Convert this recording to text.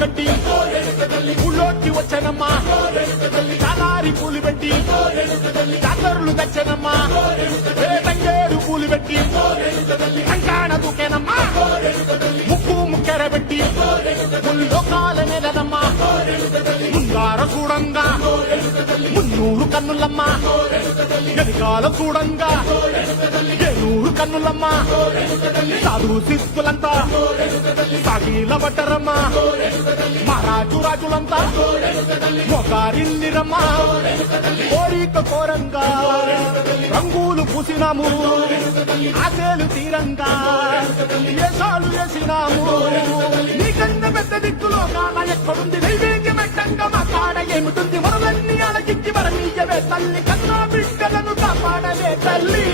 కట్టి ఊళ్ళోకి వచ్చానమ్మా చాలారి పూలు పెట్టి జాతరులు తెచ్చానమ్మా తంగేరు పూలు పెట్టి కంకాణ దూకేనమ్మా ముక్కు ముక్కెర పెట్టి ముల్లోకాల మీదనమ్మా ముందార చూడంగా మున్నూరు కన్నులమ్మా వెనకాల చూడంగా ఏనూరు కన్నులమ్మా సాధు శిస్తులంతా సాగిల పట్టరమ్మా మహారాజు రాజులంతా ఒకరిల్లిరమ్మా కోరిక కోరంగా రంగులు పూసినాము ఆశలు తీరంగా వేషాలు వేసినాము నీకన్నా పెద్ద దిక్కులో కాన ఎక్కడుంది నైవేద్యం ఎట్టంగా మా కాడ ఏమిటుంది వరలన్నీ అడగిచ్చి వరనీయవే తల్లి కన్నా బిడ్డలను కాపాడవే తల్లి